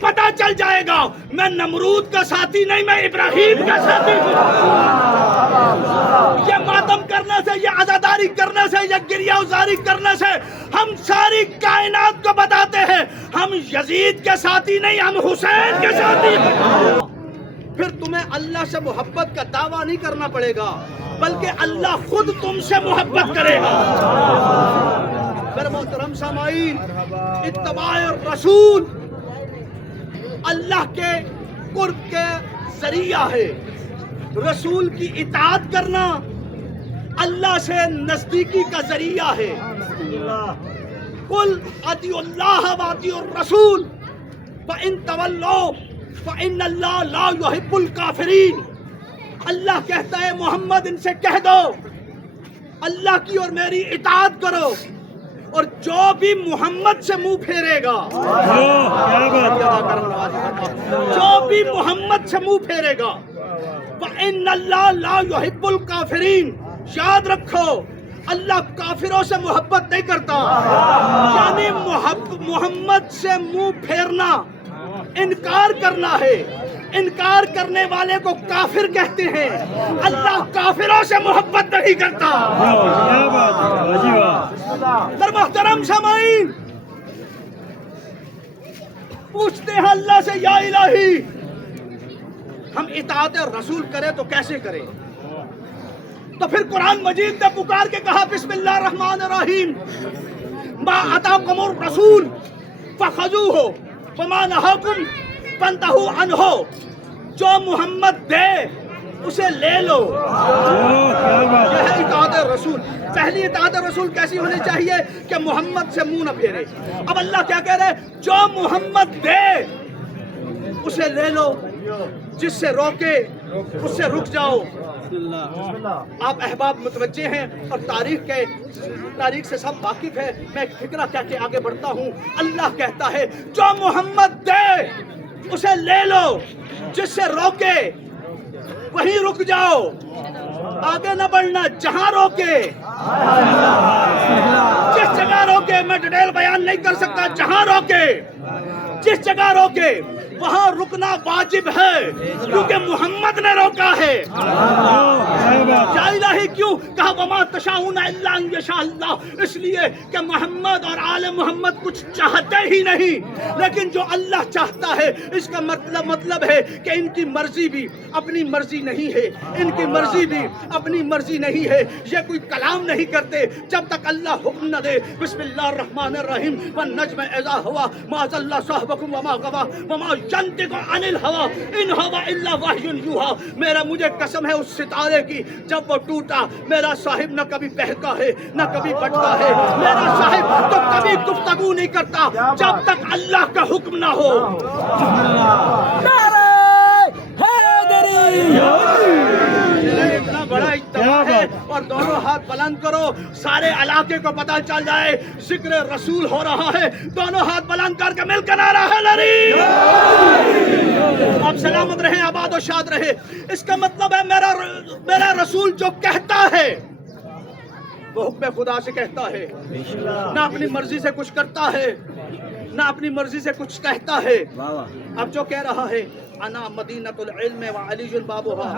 پتہ چل جائے گا میں نمرود کا ساتھی نہیں، میں ابراہیم کا ساتھی ہوں۔ یہ ماتم کرنے سے، یہ عزاداری کرنے سے، یہ گریہ ازاری کرنے سے ہم ساری کائنات کو بتاتے ہیں ہم یزید کے ساتھی نہیں، ہم حسین کے ساتھی ہیں۔ پھر تمہیں اللہ سے محبت کا دعویٰ نہیں کرنا پڑے گا، بلکہ اللہ خود تم سے محبت کرے گا۔ میرے محترم سامعین، اتباع رسول اللہ کے قرب کے ذریعہ ہے۔ رسول کی اطاعت کرنا اللہ سے نزدیکی کا ذریعہ ہے۔ قل اطیعوا اللہ واطیعوا الرسول فإن تولوا فإن اللہ لا يحب الکافرین۔ اللہ کہتا ہے محمد ان سے کہہ دو اللہ کی اور میری اطاعت کرو، اور جو بھی محمد سے منہ پھیرے گا، جو بھی محمد سے منہ پھیرے گا، فإن اللہ لا يحب الکافرین، یاد رکھو اللہ کافروں سے محبت نہیں کرتا۔ یعنی محمد سے منہ پھیرنا انکار کرنا ہے، انکار کرنے والے کو کافر کہتے ہیں۔ اللہ کافروں سے محبت نہیں کرتا۔ محترم سامعین، پوچھتے ہیں اللہ سے یا الہی ہم اطاعت رسول کریں تو کیسے کریں؟ تو پھر قرآن مجید نے پکار کے کہا بسم اللہ الرحمن الرحیم ما اتاکم الرسول فخذوہ وما نہاکم فانتہوا عنہ، جو محمد دے اسے لے لو۔ یہ ہے اطاعت رسول۔ پہلی اطاعت رسول کیسی ہونی چاہیے کہ محمد سے منہ نہ پھیرے۔ اب اللہ کیا کہہ رہے ہیں؟ جو محمد دے اسے لے لو، جس سے روکے اس سے رک جاؤ۔ آپ احباب متوجہ ہیں اور تاریخ سے سب واقف ہے، میں ایک فکرہ کہہ کے آگے بڑھتا ہوں۔ اللہ کہتا ہے جو محمد دے اسے لے لو، جس سے روکے وہیں رک جاؤ، آگے نہ بڑھنا، جہاں روکے، جس جگہ روکے، میں ڈیٹیل بیان نہیں کر سکتا، جہاں روکے، جس جگہ روکے وہاں رکنا واجب ہے، کیونکہ محمد نے روکا ہے۔ یا الہی کیوں کہا وما تشاؤون الا ان یشاء اللہ؟ اس لیے کہ محمد اور آل محمد کچھ چاہتے ہی نہیں، لیکن جو اللہ چاہتا ہے اس کا مطلب ہے کہ ان کی مرضی بھی اپنی مرضی نہیں ہے، ان کی مرضی بھی اپنی مرضی نہیں ہے۔ یہ کوئی کلام نہیں کرتے جب تک اللہ حکم نہ دے۔ بسم اللہ الرحمن الرحیم والنجم اذا ہوا ما ضل صاحبکم وما غوا وما ینطق عن الہوی ان ہوا الا وحی یوحی۔ میرا مجھے قسم ہے اس ستارے کی، جب وہ ٹوٹا میرا صاحب نہ کبھی بہکا ہے نہ کبھی بٹتا ہے، میرا صاحب تو کبھی گفتگو نہیں کرتا جب تک اللہ کا حکم نہ ہو۔ اتنا بڑا اجتماع ہے اور دونوں ہاتھ بلند کرو، سارے علاقے کو پتہ چل جائے ذکر رسول ہو رہا ہے۔ دونوں ہاتھ بلند کر کے مل کر نعرہ حیدری۔ آپ سلامت رہیں، آباد و شاد رہے۔ اس کا مطلب ہے میرا رسول جو کہتا ہے وہ حکم خدا سے کہتا ہے، نہ اپنی مرضی سے کچھ کرتا ہے نہ اپنی مرضی سے کچھ کہتا ہے۔ اب جو کہہ رہا ہے انا مدینۃ العلم وعلی بابها،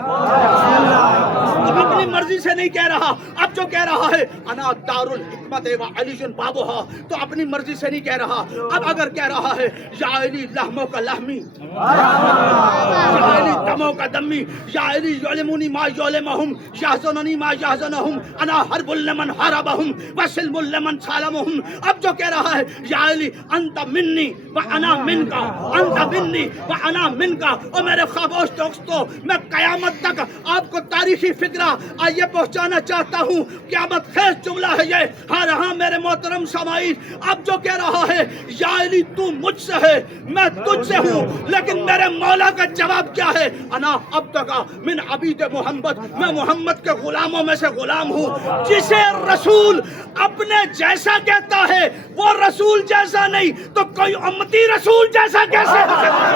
اب اپنی مرضی سے نہیں کہہ رہا۔ اب جو کہہ رہا ہے انا دار الحکمت وعلی بابها، تو اپنی مرضی سے نہیں کہہ رہا۔ اب اگر کہہ رہا ہے یا علی لحموں کا لحمی، یا علی دموں کا دمی، یا علی یعلمونی ما یعلمہم یحزننی ما یحزنہم انا حرب لمن حاربہم وسلم لمن سالمہم۔ اب جو کہہ رہا ہے یا علی انت منی وانا منکا، انت منی وانا منکا۔ اور میرے خاموش دوستو، میں قیامت تک آپ کو تاریخی فکرہ آئیے پہنچانا چاہتا ہوں، قیامت خیز جملہ ہے یہ۔ ہاں میرے محترم سامعین، اب جو کہہ رہا ہے یا علی تو مجھ سے ہے میں تجھ سے ہوں، لیکن میرے مولا کا جواب کیا ہے؟ انا عبدک من عبید محمد، میں محمد کے غلاموں میں سے غلام ہوں۔ جسے رسول اپنے جیسا کہتا ہے وہ رسول جیسا نہیں تو کوئی امتی رسول جیسا کیسے ہو سکتا ہے؟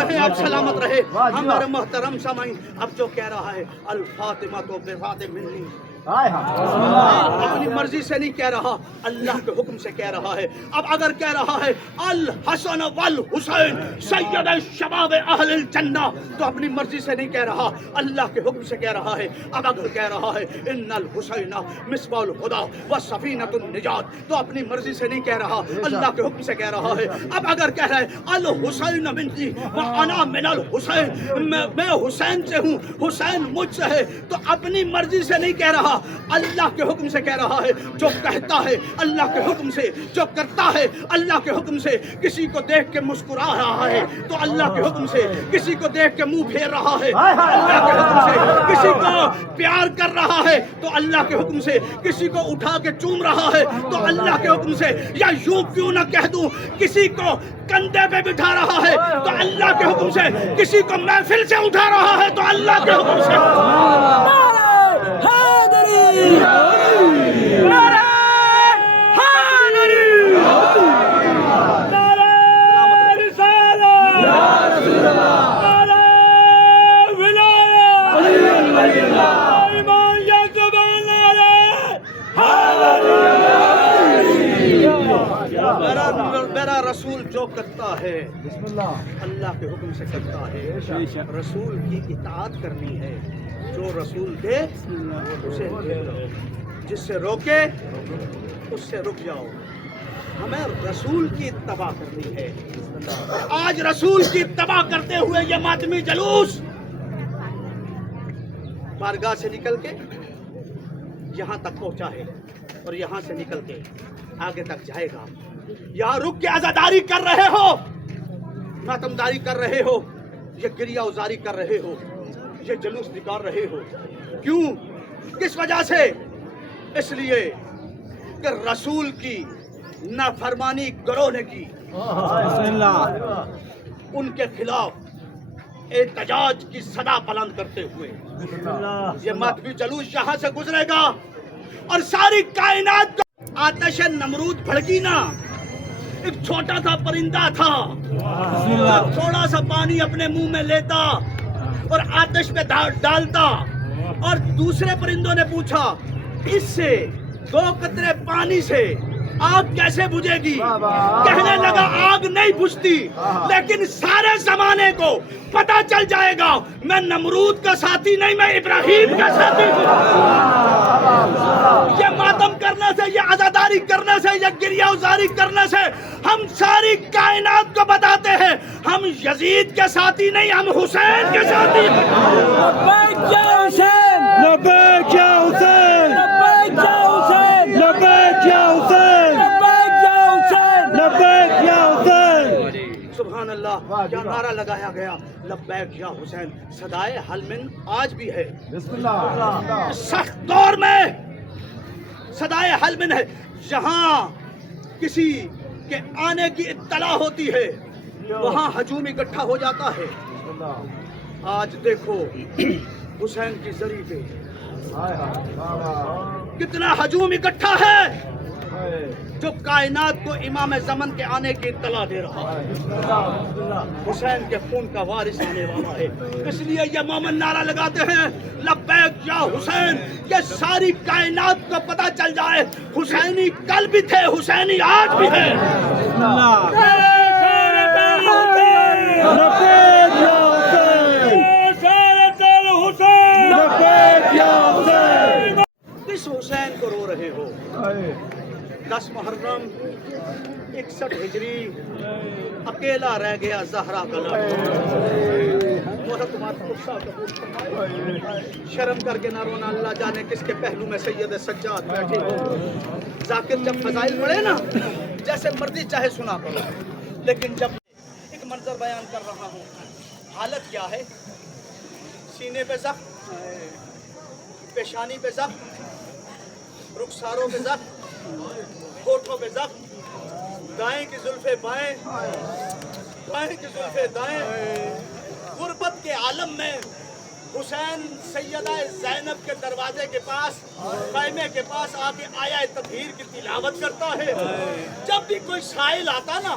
رہے آپ سلامت رہے ہمارے محترم سامعین اب جو کہہ رہا ہے الفاطمہ تو بفاد منی اپنی مرضی سے نہیں کہہ رہا اللہ کے حکم سے کہہ رہا ہے اب اگر کہہ رہا ہے الحسن والحسین سید شباب اہل الجنہ تو اپنی مرضی سے نہیں کہہ رہا اللہ کے حکم سے کہہ رہا ہے اب اگر کہہ رہا ہے ان الحسین مصباح الہدی وسفینۃ النجات تو اپنی مرضی سے نہیں کہہ رہا اللہ کے حکم سے کہہ رہا ہے اب اگر کہہ رہا ہے الحسین منی وانا من الحسین میں حسین سے ہوں حسین مجھ سے ہے تو اپنی مرضی سے نہیں کہہ رہا اللہ کے حکم سے کہہ رہا ہے جو کہتا ہے اللہ کے حکم سے جو کرتا ہے اللہ کے حکم سے کسی کو دیکھ کے مسکرا رہا ہے تو اللہ کے حکم سے کسی کو دیکھ کے منہ پھیر رہا ہے اللہ کے حکم سے کسی کو پیار کر رہا ہے تو اللہ کے حکم سے کسی کو اٹھا کے چوم رہا ہے تو اللہ کے حکم سے یا یوں کیوں نہ کہہ دوں کسی کو کندھے پہ بٹھا رہا ہے تو اللہ کے حکم سے کسی کو محفل سے اٹھا رہا ہے تو اللہ کے حکم سے میرا رسول جو کرتا ہے اللہ کے حکم سے کرتا ہے رسول کی اطاعت کرنی ہے جو رسول دے اسے دے دو جس سے روکے اس سے رک جاؤ ہمیں رسول کی اتباع کرنی ہے آج رسول کی اتباع کرتے ہوئے یہ ماتمی جلوس بارگاہ سے نکل کے یہاں تک پہنچا ہے اور یہاں سے نکل کے آگے تک جائے گا یہاں رک کے عزاداری کر رہے ہو ماتمداری کر رہے ہو یہ گریہ ازاری کر رہے ہو یہ جلوس نکال رہے ہو کیوں کس وجہ سے اس لیے کہ رسول کی نافرمانی گروہ نے کی ان کے خلاف احتجاج کی صدا بلند کرتے ہوئے یہ ماتمی جلوس یہاں سے گزرے گا اور ساری کائنات کو آتش نمرود بھڑکی نا ایک چھوٹا سا پرندہ تھا تھوڑا سا پانی اپنے منہ میں لیتا اور آتش میں ڈالتا اور دوسرے پرندوں نے پوچھا اس سے 2 قطرے پانی سے آگ کیسے بجھے گی کہنے لگا آگ نہیں بجھتی لیکن سارے زمانے کو پتا چل جائے گا میں نمرود کا ساتھی نہیں میں ابراہیم کا ساتھی ہوں یہ ماتم کرنے سے یہ عزاداری کرنے سے یہ گریہ ازاری کرنے سے ہم ساری کائنات کو بتاتے ہیں ہم یزید کے ساتھی نہیں ہم حسین کے ساتھی ہیں لبیک یا حسین لبیک یا حسین لبیک یا حسین لبیک یا حسین لبیک یا حسین لبیک یا حسین سبحان اللہ کیا نعرہ لگایا گیا لبیک یا حسین صدائے حلمن آج بھی ہے بسم اللہ سخت دور میں صدائے حلمن ہے جہاں کسی کے آنے کی اطلاع ہوتی ہے وہاں ہجوم اکٹھا ہو جاتا ہے آج دیکھو حسین کی زری پہ کتنا ہجوم اکٹھا ہے جو کائنات کو امام زمن کے آنے کی اطلاع دے رہا ہے حسین کے خون کا وارث آنے والا ہے اس لیے یہ مومن نعرہ لگاتے ہیں لبیک یا حسین کہ ساری کائنات کو پتہ چل جائے حسینی کل بھی تھے حسینی آج بھی ہے لبیک یا حسین لبیک یا حسین کس حسین کو رو رہے ہو 10 محرم 61 ہجری اکیلا رہ گیا زہرا کا شرم کر کے نہ رونا اللہ جانے کس کے پہلو میں سید سجاد بیٹھے ہو ذاکر جب فضائل پڑھے نا جیسے مرضی چاہے سنا کرو لیکن جب ایک منظر بیان کر رہا ہوں حالت کیا ہے سینے پہ زخم پیشانی پہ زخم رخساروں پہ زخم ہونٹوں پہ زخم دائیں کی زلفیں بائیں بائیں کی زلفیں دائیں غربت کے عالم میں حسین سیدہ زینب کے دروازے کے پاس خیمے کے پاس آ کے آیا تطہیر کی تلاوت کرتا ہے جب بھی کوئی سائل آتا نا